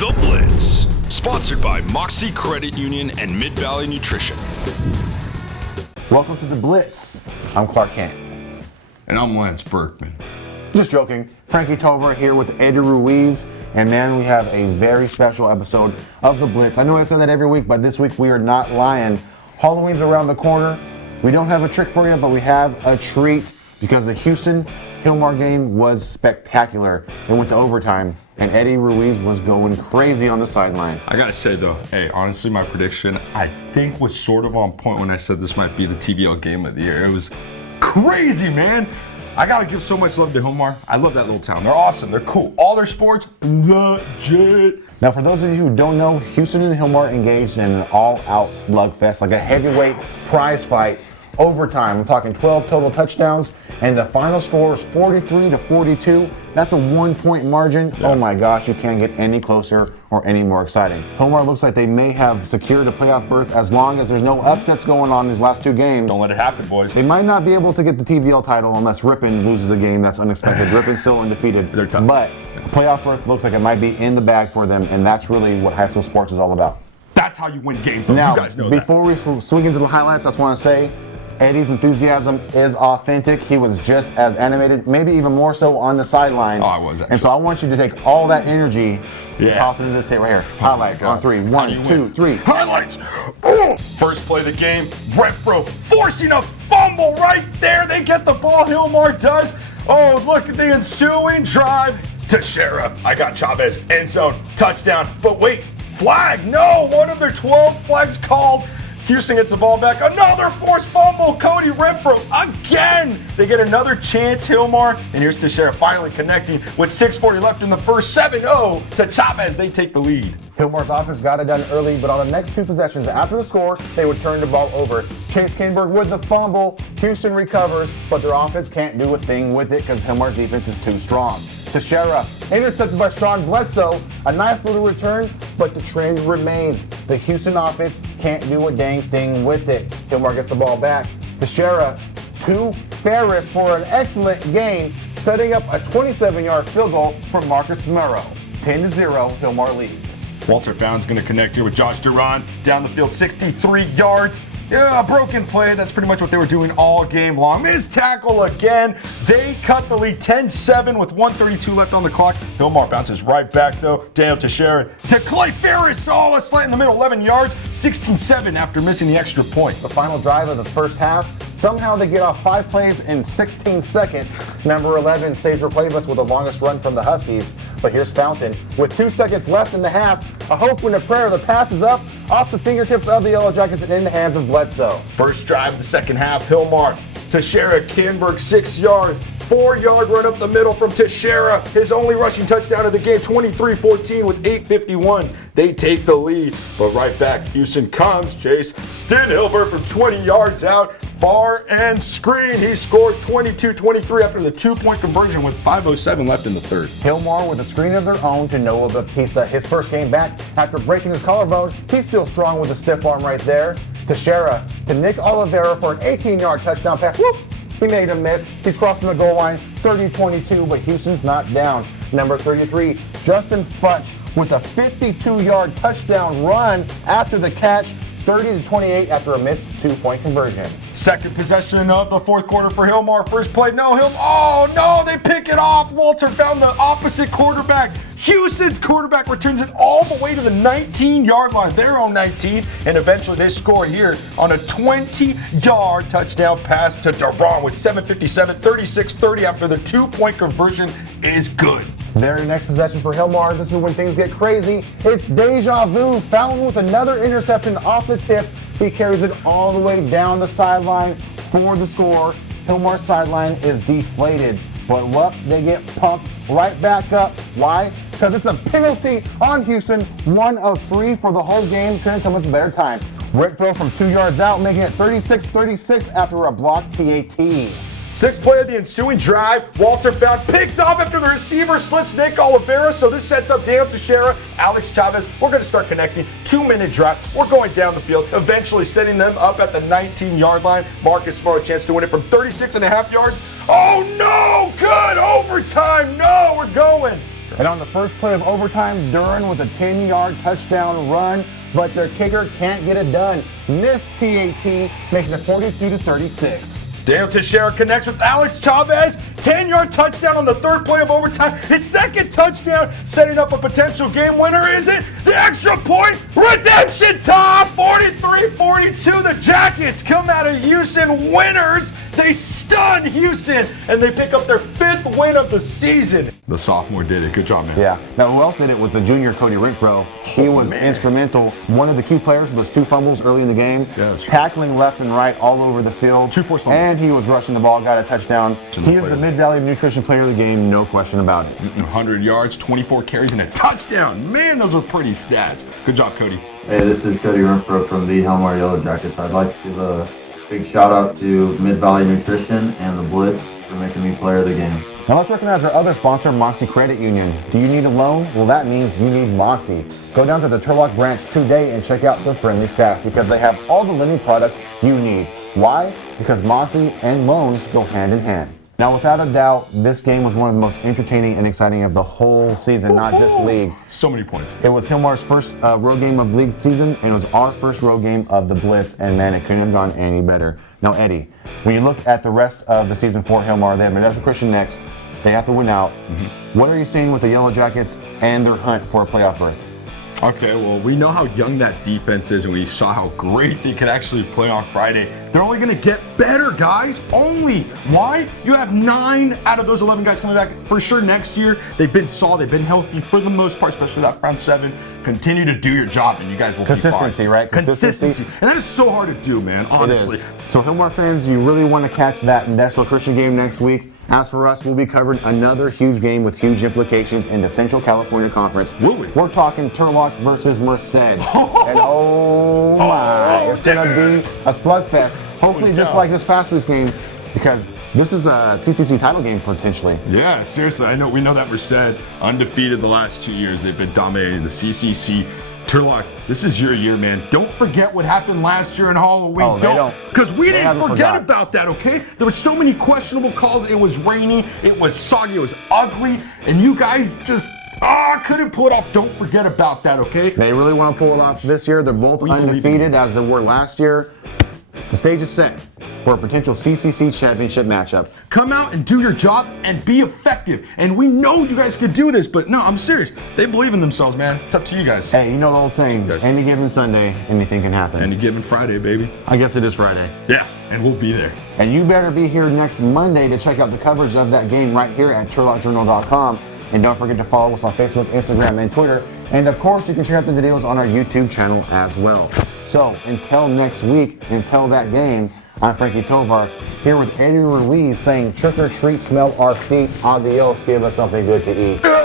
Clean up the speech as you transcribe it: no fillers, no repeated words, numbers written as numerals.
The Blitz, sponsored by Mocse Credit Union and Mid-Valley Nutrition. Welcome to The Blitz. I'm Clark Kent. And I'm Lance Berkman. Just joking. Frankie Tovar here with Eddie Ruiz. And man, we have a very special episode of The Blitz. I know I say that every week, but this week we are not lying. Halloween's around the corner. We don't have a trick for you, but we have a treat because the Hughson Hilmar game was spectacular. It went to overtime, and Eddie Ruiz was going crazy on the sideline. I gotta say though, hey, honestly, my prediction I think was sort of on point when I said this might be the TBL game of the year. It was crazy, man. I gotta give so much love to Hilmar. I love that little town. They're awesome. They're cool. All their sports, legit. Now, for those of you who don't know, Hughson and Hilmar engaged in an all-out slugfest, like a heavyweight prize fight. Overtime, I'm talking 12 total touchdowns, and the final score is 43-42. That's a 1-point margin. Yeah. Oh my gosh, you can't get any closer or any more exciting. Hilmar looks like they may have secured a playoff berth as long as there's no upsets going on in these last two games. Don't let it happen, boys. They might not be able to get the TVL title unless Ripon loses a game that's unexpected. Rippon's still undefeated. They're tough. But a playoff berth looks like it might be in the bag for them, and that's really what high school sports is all about. That's how you win games, though. Now, you guys know before we swing into the highlights, I just want to say, Eddie's enthusiasm is authentic. He was just as animated, maybe even more so on the sideline. Oh, I was actually. And so I want you to take all that energy and toss it into this hit right here. Highlights on three. 1, 2, 3. Highlights. Oh, first play of the game. Renfro forcing a fumble right there. They get the ball. Hilmar does. Oh, look at the ensuing drive. Teixeira. I got Chavez. End zone. Touchdown. But wait. Flag. No. One of their 12 flags called. Hughson gets the ball back. Another forced fumble. Cody Renfro again. They get another chance, Hilmar. And here's Teixeira finally connecting with 6:40 left in the first. 7-0 to Chavez. They take the lead. Hilmar's offense got it done early, but on the next two possessions after the score, they would turn the ball over. Chase Kinberg with the fumble. Hughson recovers, but their offense can't do a thing with it because Hilmar's defense is too strong. Teixeira, intercepted by Sean Bledsoe. A nice little return, but the trend remains. The Hughson offense can't do a dang thing with it. Hilmar gets the ball back. Teixeira to Ferris for an excellent gain, setting up a 27-yard field goal for Marcus Murrow. 10-0, Hilmar leads. Walter Found's going to connect here with Josh Duran. Down the field, 63 yards. Yeah, a broken play. That's pretty much what they were doing all game long. Missed tackle again. They cut the lead 10-7 with 1:32 left on the clock. Hilmar bounces right back, though. Daniel Teixeira to Clay Ferris. Oh, a slant in the middle, 11 yards. 16-7 after missing the extra point. The final drive of the first half, somehow they get off 5 plays in 16 seconds. Number 11 saves Replaybus with the longest run from the Huskies. But here's Fountain. With 2 seconds left in the half, a hope and a prayer. The pass is up off the fingertips of the Yellow Jackets and in the hands of Bledsoe. First drive of the second half, Hilmar. Teixeira, Kinberg, 6 yards. 4-yard run up the middle from Teixeira. His only rushing touchdown of the game, 23-14 with 8:51. They take the lead, but right back, Hughson comes. Chase Stenhilver from 20 yards out. Far and screen. He scores 22-23 after the 2-point conversion with 5:07 left in the third. Hilmar with a screen of their own to Noah Baptista. His first game back after breaking his collarbone. He's still strong with a stiff arm right there. Teixeira to Nick Oliveira for an 18-yard touchdown pass. Whoop! He made a miss. He's crossing the goal line, 30-22, but Hughson's not down. Number 33, Justin Futch with a 52-yard touchdown run after the catch, 30-28 after a missed 2-point conversion. Second possession of the fourth quarter for Hilmar. First play, oh no, they pick it off. Walter found the opposite quarterback. Hughson's quarterback returns it all the way to the 19-yard line, their own 19, and eventually they score here on a 20-yard touchdown pass to Duran with 7:57, 36-30 after the 2-point conversion is good. Very next possession for Hilmar. This is when things get crazy. It's deja vu. Fountain with another interception off the tip. He carries it all the way down the sideline for the score. Hilmar's sideline is deflated. But look, they get pumped right back up. Why? Because it's a penalty on Hughson. 1 of 3 for the whole game. Couldn't come with a better time. Renfro from 2 yards out, making it 36-36 after a blocked PAT. Sixth play of the ensuing drive, Walter Found picked off after the receiver slips Nick Oliveira, so this sets up Daniel Teixeira, Alex Chavez. We're going to start connecting. 2-minute drive. We're going down the field, eventually setting them up at the 19-yard line. Marcus Murrow a chance to win it from 36.5 yards. Oh no! Good overtime! No, we're going. And on the first play of overtime, Duran with a 10-yard touchdown run, but their kicker can't get it done. Missed PAT, makes it 42-36. Daniel Teixeira connects with Alex Chavez. 10-yard touchdown on the third play of overtime. His second touchdown, setting up a potential game winner. Is it the extra point? Redemption time! 43-42. The Jackets come out of Hughson winners. They stun Hughson, and they pick up their 5th win of the season. The sophomore did it. Good job, man. Yeah. Now, who else did it was the junior Cody Renfro. He was instrumental. One of the key players was 2 fumbles early in the game. Yeah, that's right. Tackling left and right all over the field. 2 forced fumbles. And he was rushing the ball, got a touchdown. He is the Mid-Valley Nutrition Player of the game, no question about it. 100 yards, 24 carries, and a touchdown. Man, those are pretty stats. Good job, Cody. Hey, this is Cody Renfro from the Hilmar Yellow Jackets. I'd like to give a big shout out to Mid-Valley Nutrition and the Blitz for making me player of the game. Now let's recognize our other sponsor, Mocse Credit Union. Do you need a loan? Well, that means you need Mocse. Go down to the Turlock branch today and check out their friendly staff because they have all the lending products you need. Why? Because Mocse and loans go hand in hand. Now, without a doubt, this game was one of the most entertaining and exciting of the whole season, not just league. So many points. It was Hilmar's first road game of league season, and it was our first road game of the Blitz, and man, it couldn't have gone any better. Now, Eddie, when you look at the rest of the season for Hilmar, they have Modesto Christian next. They have to win out. What are you seeing with the Yellow Jackets and their hunt for a playoff berth? Okay, well, we know how young that defense is, and we saw how great they could actually play on Friday. They're only going to get better, guys. Only. Why? You have 9 out of those 11 guys coming back for sure next year. They've been solid. They've been healthy for the most part, especially that round 7. Continue to do your job, and you guys will Consistency, be fine. right? Consistency. And that is so hard to do, man, honestly. It is. So, Hilmar fans, you really want to catch that Modesto Christian game next week? As for us, we'll be covering another huge game with huge implications in the Central California Conference. Will we? We're talking Turlock versus Merced. And oh my, it's going to be a slugfest. Hopefully just like this past week's game, because this is a CCC title game potentially. Yeah, seriously, we know that Merced, undefeated the last 2 years. They've been dominating the CCC. Turlock, this is your year, man. Don't forget what happened last year in Halloween. Oh, don't. Because we didn't forget forgot about that, okay? There were so many questionable calls. It was rainy, it was soggy, it was ugly, and you guys just couldn't pull it off. Don't forget about that, okay? They really want to pull it off this year. They're both undefeated as they were last year. The stage is set for a potential CCC championship matchup. Come out and do your job and be effective. And we know you guys could do this, but no, I'm serious. They believe in themselves, man. It's up to you guys. Hey, you know the old saying, Yes. any given Sunday, anything can happen. Any given Friday, baby. I guess it is Friday. Yeah, and we'll be there. And you better be here next Monday to check out the coverage of that game right here at turlockjournal.com. And don't forget to follow us on Facebook, Instagram, and Twitter. And of course, you can check out the videos on our YouTube channel as well. So until next week, until that game, I'm Frankie Tovar, here with Eddie Ruiz saying, trick or treat, smell our feet, adios, give us something good to eat.